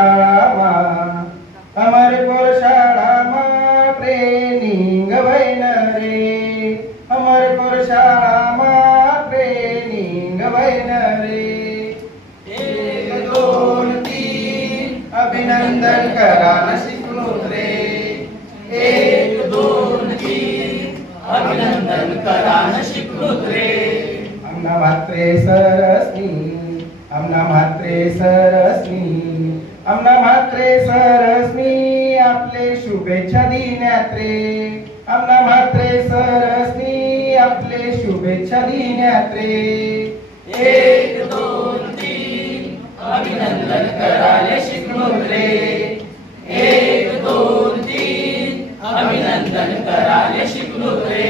शाळामा अमरकोर शाळामा ट्रेनिंग वैन रे अमरकोर शाळामा ट्रेनिंग वैन रे 1 2 3 अभिनंदन करा न शिकलो रे 1 2 3 अभिनंदन करा न शिकलो रे आमना म्हात्रे सरस्नी आमना म्हात्रे सरस्नी आमना म्हात्रे सरस्नी आपले शुभेच्छा दिण्यात रे आमना म्हात्रे सरस्नी आपले शुभेच्छा दिण्यात रे 1 2 3 अभिनंदन कराले शिकलो रे 1 2 3 अभिनंदन कराले शिकलो रे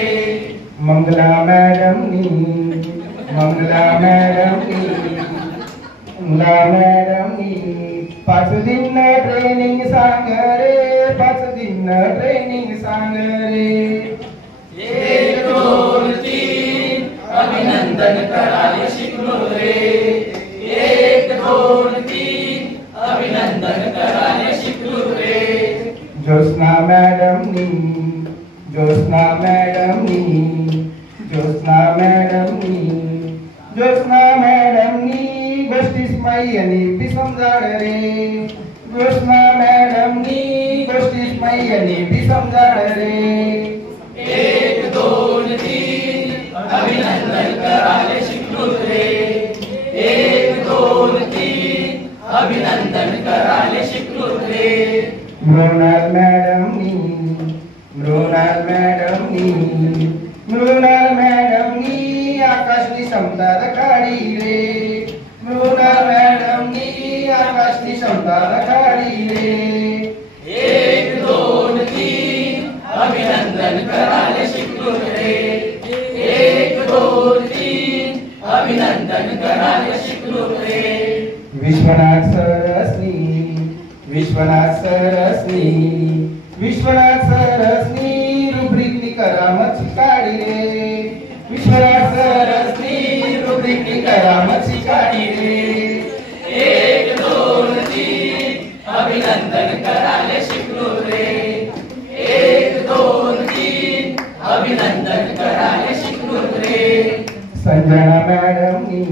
मंगला मॅडमनी मंगला मॅडमनी मंगला मॅडमनी 5 दिन ट्रेनिंग सांग रे 5 दिन ट्रेनिंग सांग रे 1 2 3 अभिनंदन कराले शिकलो रे 1 2 3 अभिनंदन कराले शिकलो रे ज्योत्स्ना मॅडमनी ज्योत्स्ना मॅडमनी ज्योत्स्ना मॅडमनी ज्योत्स्ना मॅडमनी गोष्टीस माई आणि बी समजाड रे ज्योत्स्ना मॅडमनी गोष्टीस माई आणि बी समजाड रे 1 2 3 अभिनंदन कराले शिकलो रे 1 2 3 अभिनंदन कराले शिकलो रे मृणाल मॅडमनी मृणाल मॅडमनी मृणाल मॅडमनी आकाशनी समता रखाडी रे मृणाल मॅडमनी आकाशनी समता रखाडी रे 1 2 3 अभिनंदन कराले शिकलो रे 1 2 3 अभिनंदन कराले शिकलो रे विश्वनाथ सरस्नी विश्वनाथ सरस्नी विश्वनाथ सरस्नी रुब्रिकनी करामत शिकाडी रे विश्वनाथ सरस्नी रुब्रिकनी करामत शिकाडी रे 1 2 3 अभिनंदन कराले शिकलो रे 1 2 3 अभिनंदन कराले शिकलो रे संजना मॅडमनी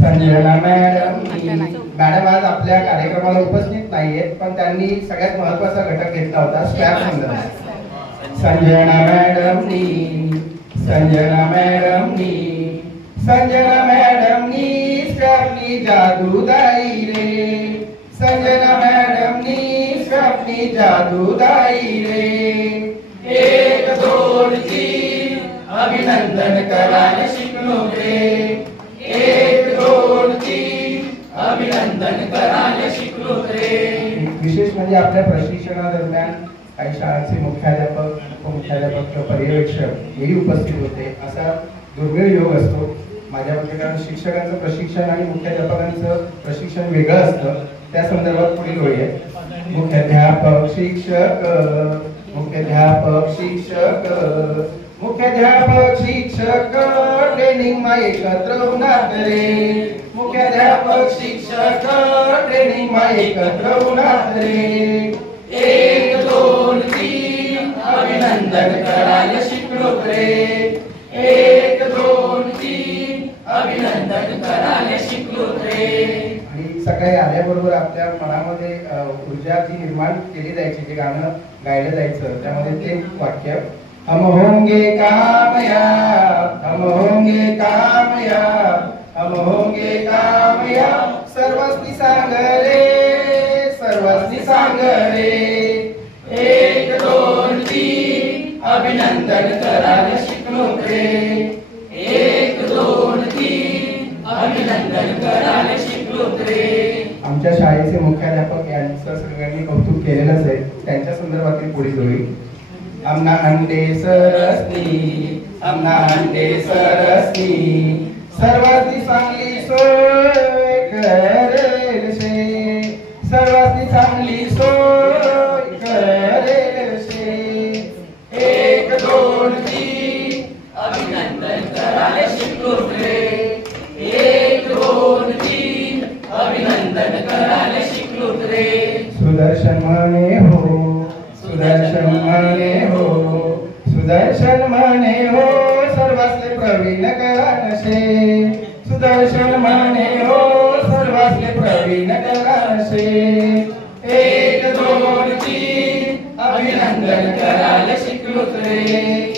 संजना मॅडमनी मॅडम आज आपल्या कार्यक्रमाला उपस्थित नाहीयेत पण त्यांनी सगळ्यात महत्त्वाचा घटक घेतला होता स्क्रॅप संदर्भ संजना मॅडमनी संजना मॅडमनी संजना मॅडमनी स्क्रॅपनी जादूदाई रे संजना मॅडमनी स्क्रॅपनी जादूदाई रे 1 2 3 अभिनंदन कराले शिकलो रे 1 2 3 अभिनंदन कराले शिकलो रे विशेष म्हणजे आपल्या प्रशिक्षणादरम्यान काही शाळांचे मुख्याध्यापक उपमुख्याध्यापक पर्यवेक्षक हेही उपस्थित होते असा दुर्मिळ योग असतो माझ्या मते कारण शिक्षकांचं प्रशिक्षण आणि मुख्याध्यापकांचं प्रशिक्षण वेगळं असतं त्या संदर्भात पुढील ओळी आहे मुख्याध्यापक शिक्षक मुख्याध्यापक शिक्षक मुख्याध्यापक शिक्षक ट्रेनिंग मा एकत्र होणार रे मुख्याध्यापक शिक्षक ट्रेनिंग मा एकत्र होणार रे 1 2 3 अभिनंदन कराले शिकलो रे 1 2 3 अभिनंदन कराले शिकलो रे आणि सकाळी आल्याबरोबर आपल्या मनामध्ये ऊर्जा जी निर्माण केली जायची जे गाणं गायलं जायचं त्यामध्ये ते वाक्य हम होंगे कामयाब हम होंगे कामयाब हम होंगे कामयाब सर्वस्नी सांग रे सर्वस्नी सांग रे 1 2 3 अभिनंदन कराले शिकलो रे 1 2 3 अभिनंदन कराले शिकलो रे आमच्या शाळेचे मुख्याध्यापक यांचं सगळ्यांनी कौतुक केलेलंच आहे त्यांच्या संदर्भातील पुढील होईल आमना हंडे सरस्नी आमना हंडे सरस्नी सर्वांनी चांगली सोय करेल शे सर्वांनी चांगली सोय करेल शे 1 2 3 अभिनंदन कराले शिकलो रे 1 2 3 अभिनंदन कराले शिकलो रे सुदर्शन म्हणे हो, सुदर्शन म्हणे हो, सुदर्शन म्हणे हो, सर्वास्ले प्रवीण करा नशे. सुदर्शन म्हणे हो, सर्वास्ले प्रवीण करा नशे. 1 2 3 अभिनंदन करायला शिकलोच रे.